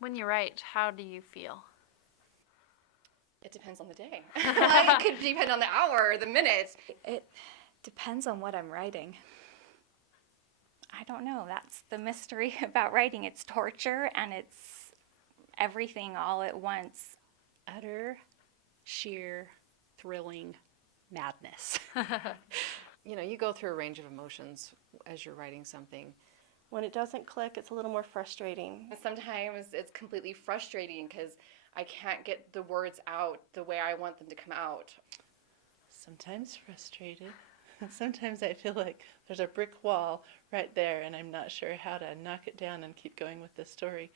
When you write, how do you feel? It depends on the day. It could depend on the hour or the minute. It depends on what I'm writing. I don't know. That's the mystery about writing. It's torture and it's everything all at once. Utter, sheer, thrilling madness. You go through a range of emotions as you're writing something. When it doesn't click, it's a little more frustrating. Sometimes it's completely frustrating because I can't get the words out the way I want them to come out. Sometimes frustrated. Sometimes I feel like there's a brick wall right there and I'm not sure how to knock it down and keep going with the story.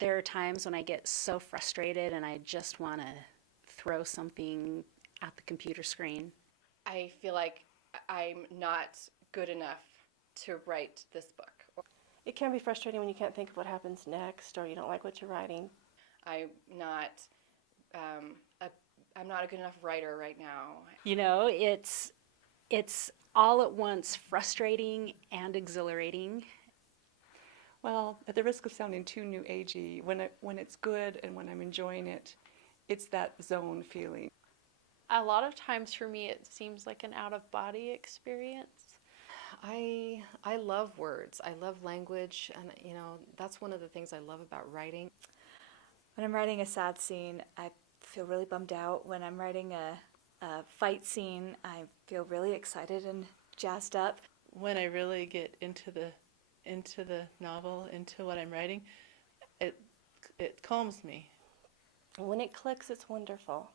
There are times when I get so frustrated and I just want to throw something at the computer screen. I feel like I'm not good enough to write this book. It can be frustrating when you can't think of what happens next or you don't like what you're writing. I'm not a good enough writer right now. It's all at once frustrating and exhilarating. Well, at the risk of sounding too new agey, when it's good and when I'm enjoying it, it's that zone feeling. A lot of times for me, it seems like an out-of-body experience. I love words. I love language, and that's one of the things I love about writing. When I'm writing a sad scene, I feel really bummed out. When I'm writing a fight scene, I feel really excited and jazzed up. When I really get into the novel, into what I'm writing, it calms me. When it clicks, it's wonderful.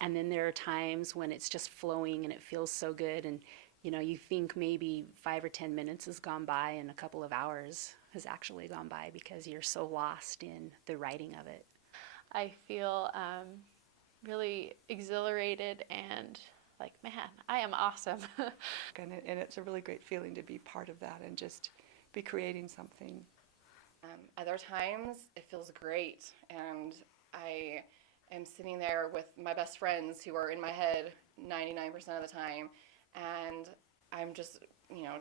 And then there are times when it's just flowing and it feels so good, and you think maybe 5 or 10 minutes has gone by and a couple of hours has actually gone by because you're so lost in the writing of it. I feel really exhilarated and like, man, I am awesome. And it's a really great feeling to be part of that and just be creating something. Other times it feels great, and I am sitting there with my best friends who are in my head 99% of the time, and I'm just,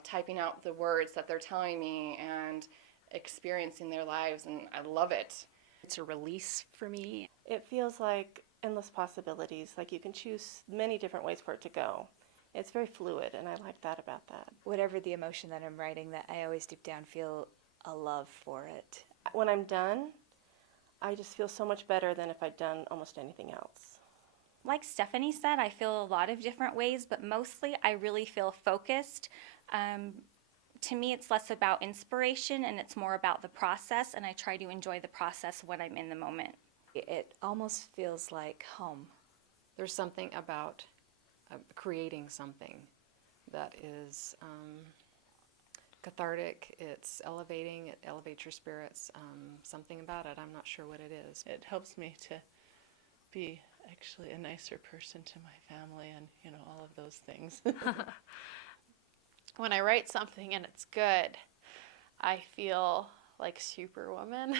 typing out the words that they're telling me and experiencing their lives, and I love it. It's a release for me. It feels like endless possibilities, like you can choose many different ways for it to go. It's very fluid, and I like that about that. Whatever the emotion that I'm writing, that I always deep down feel a love for it. When I'm done, I just feel so much better than if I'd done almost anything else. Like Stephanie said, I feel a lot of different ways, but mostly I really feel focused. To me, it's less about inspiration and it's more about the process, and I try to enjoy the process when I'm in the moment. It almost feels like home. There's something about creating something that is cathartic, it's elevating, it elevates your spirits, something about it, I'm not sure what it is. It helps me to be actually a nicer person to my family and, all of those things. When I write something and it's good, I feel like Superwoman.